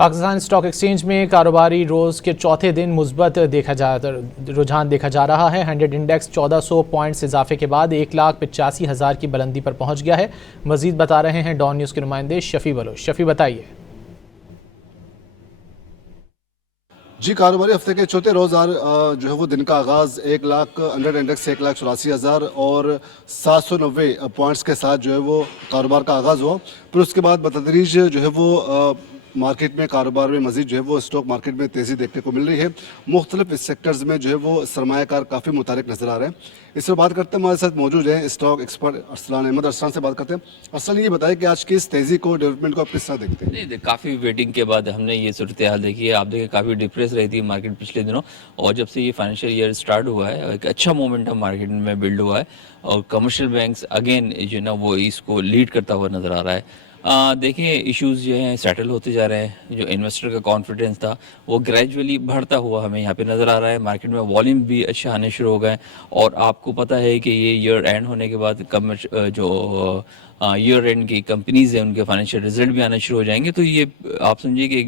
Pakistan stock exchange में कारोबारी रोज़ के चौथे दिन मुस्बत रुझान देखा जा रहा है। 100 इंडेक्स 1400 पॉइंट्स इजाफे के बाद 1,85,000 की बुलंदी पर पहुंच गया है। मजीद बता रहे हैं डॉन न्यूज़ के नुमाइंदे शफी बलोच। शफी बताइए। जी, कारोबारी हफ्ते के चौथे रोज़ जो है वो दिन का आगाज़ 1,00,000 इंडेक्स से 1,84,000 और 790 पॉइंट्स के साथ जो है वो कारोबार का आगाज़ हुआ। फिर उसके बाद बतदरीज जो है वो मार्केट में कारोबार में मज़ीद जो है वो स्टॉक मार्केट में तेज़ी देखने को मिल रही है। मुख्तलिफ सेक्टर्स में जो है वो सरमायाकार काफ़ी मुतारिक नज़र आ रहे हैं। इस पर बात करते हैं, हमारे साथ मौजूद हैं स्टॉक एक्सपर्ट अरसलान अहमद। अरसलान से बात करते हैं। अरसलान, ये बताएं कि आज की इस तेज़ी को, डेवलपमेंट को आप किस तरह देखते हैं? नहीं, काफ़ी वेटिंग के बाद हमने ये सूरत हाल देखी है। आप देखिए काफ़ी डिप्रेस रही थी मार्केट पिछले दिनों, और जब से ये फाइनेंशियल ईयर स्टार्ट हुआ है एक अच्छा मोमेंटम मार्केट में बिल्ड हुआ है, और कमर्शियल बैंक्स अगेन जो ना वो इसको लीड करता हुआ नज़र आ रहा है। देखिए इश्यूज जो हैं सेटल होते जा रहे हैं। जो इन्वेस्टर का कॉन्फिडेंस था वो ग्रेजुअली बढ़ता हुआ हमें यहाँ पे नज़र आ रहा है। मार्केट में वॉल्यूम भी अच्छे आने शुरू हो गए, और आपको पता है कि ये ईयर एंड होने के बाद जो ईयर एंड की कंपनीज हैं उनके फाइनेंशियल रिजल्ट भी आने शुरू हो जाएंगे। तो ये आप समझिए कि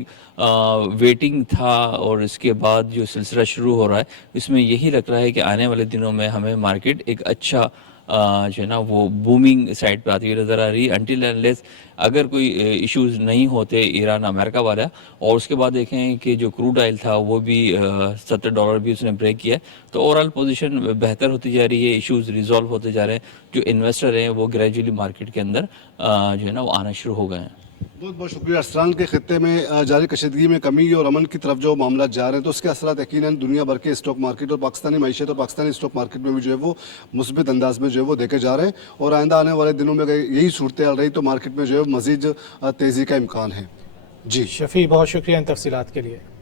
वेटिंग था, और इसके बाद जो सिलसिला शुरू हो रहा है इसमें यही लग रहा है कि आने वाले दिनों में हमें मार्केट एक अच्छा जो है ना वो बूमिंग साइड पे आती हुई नज़र आ रही है। अनटिल अनलेस अगर कोई इश्यूज नहीं होते ईरान अमेरिका वाला, और उसके बाद देखें कि जो क्रूड ऑयल था वो भी $70 भी उसने ब्रेक किया है, तो ओवरऑल पोजीशन बेहतर होती जा रही है। इश्यूज रिजॉल्व होते जा रहे हैं। जो इन्वेस्टर हैं वो ग्रेजुअली मार्केट के अंदर जो है ना वो आना शुरू हो गए हैं। बहुत बहुत शुक्रिया। अरसलान के खत्ते में जारी कशीदगी में कमी और अमन की तरफ जो मामला जा रहे हैं, तो उसके असरात यकीनन दुनिया भर के स्टॉक मार्केट और पाकिस्तानी मईशत और पाकिस्तानी स्टॉक मार्केट में भी जो है वो मुस्बित अंदाज में जो है वो देखे जा रहे हैं। और आइंदा आने वाले दिनों में अगर यही सूरत हाल रही तो मार्केट में जो है मजीद तेज़ी का इम्कान है। जी शफी, बहुत शुक्रिया इन तफसीलात के लिए।